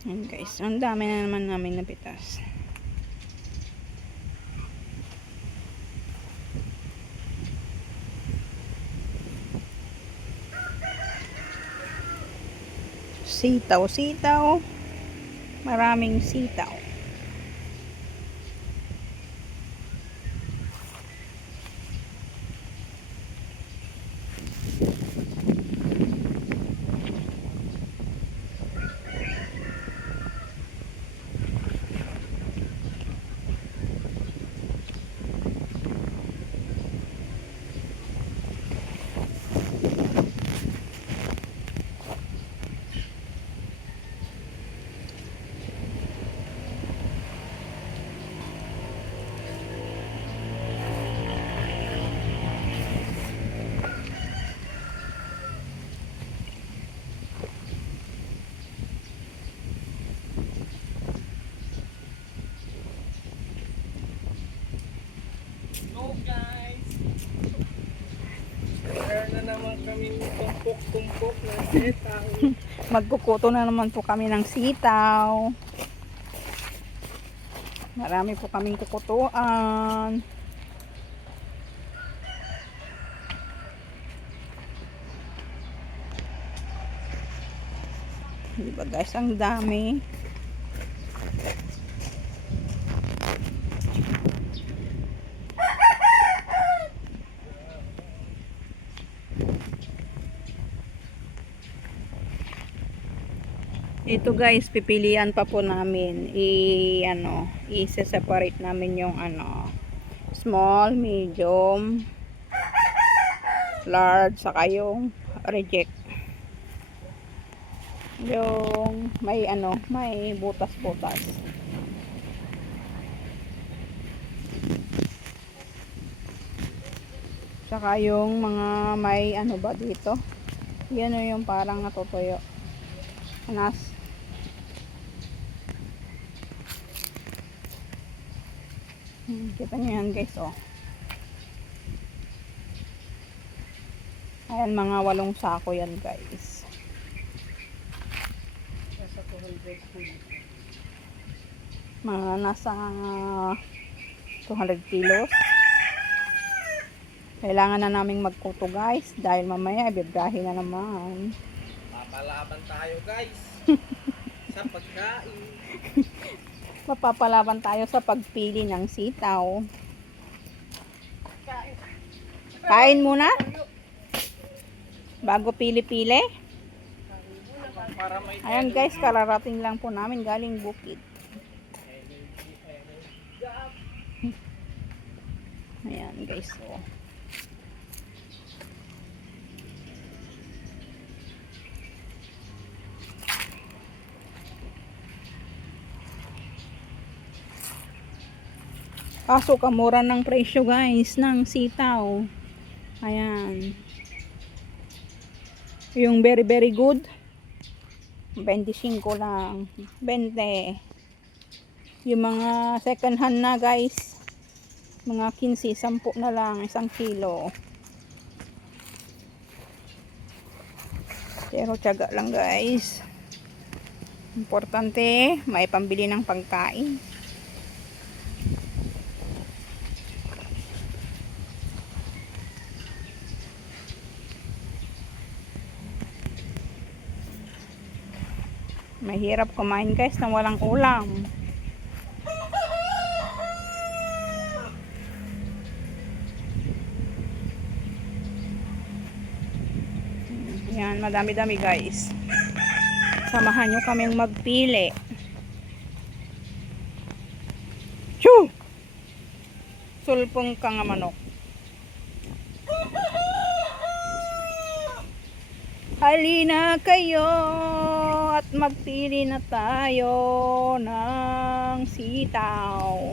Ayan guys, ang dami na naman namin napitas. Sitaw, sitaw. Maraming sitaw. Hello guys! Meron na naman kami tumpok-tumpok na sitaw. Magkukuto na naman po kami ng sitaw. Marami po kaming kukutuan. Diba guys, ang dami. Ito guys, pipilian pa po namin i-separate namin yung small, medium, large, saka yung reject. Yung may butas-butas. Saka yung mga may ba dito? Yan yung parang natutuyo. Kita nyo yan guys, oh. Ayan, mga 8 sako yan guys. Nasa 200 Mga nasa 200 kilos. Kailangan na naming magkuto guys dahil mamaya bibrahe na naman. Papalaban tayo guys sa pagkain. Mapapalaban tayo sa pagpili ng sitaw. Kain muna bago pili-pili. Ayan guys, kararating lang po namin galing bukid. Ayan guys, oh. Kaso kamura ng presyo guys ng sitaw. Ayan. Yung very very good 25 lang, 20. Yung mga second hand na guys, mga 15, 10 na lang, 1 kilo. Pero tiyaga lang guys. Importante, may pambili ng pagkain. Mahirap kumain guys nang walang ulam. Yan, madami-dami guys. Samahan nyo kaming magpili. Shoo! Sulpong ka nga manok. Halina kayo at magpili na tayo ng sitaw.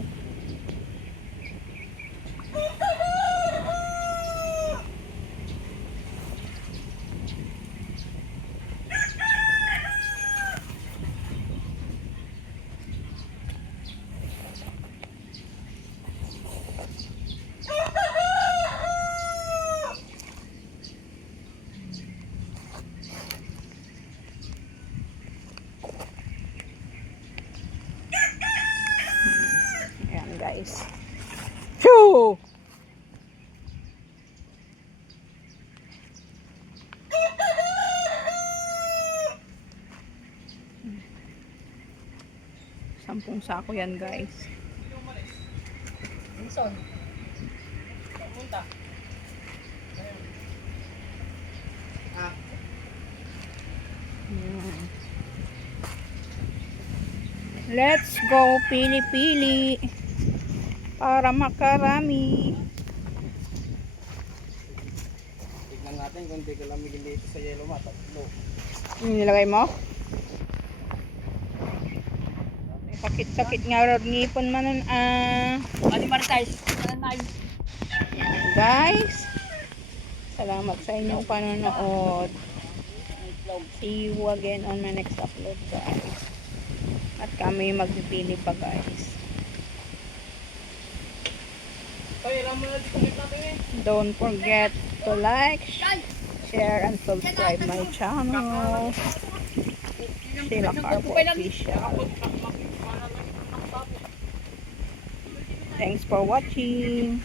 10 sako yan guys. Minsan. Punta. Yan. Let's go pili-pili para makarami. Tignan natin kung di ka lamigin dito sa yellow mat. Tatlo. Yung nilagay mo? Sakit-sakit nga rin ngipon man nun. Ate Maritais, saan tayo? Yan, guys. Salamat sa inyong panonood. See you again on my next upload guys. At kami magpipili pa guys. Ay, alam mo na di kumit natin eh. Don't forget to like, share, and subscribe my channel. Sheila Carpo Official. Thanks for watching.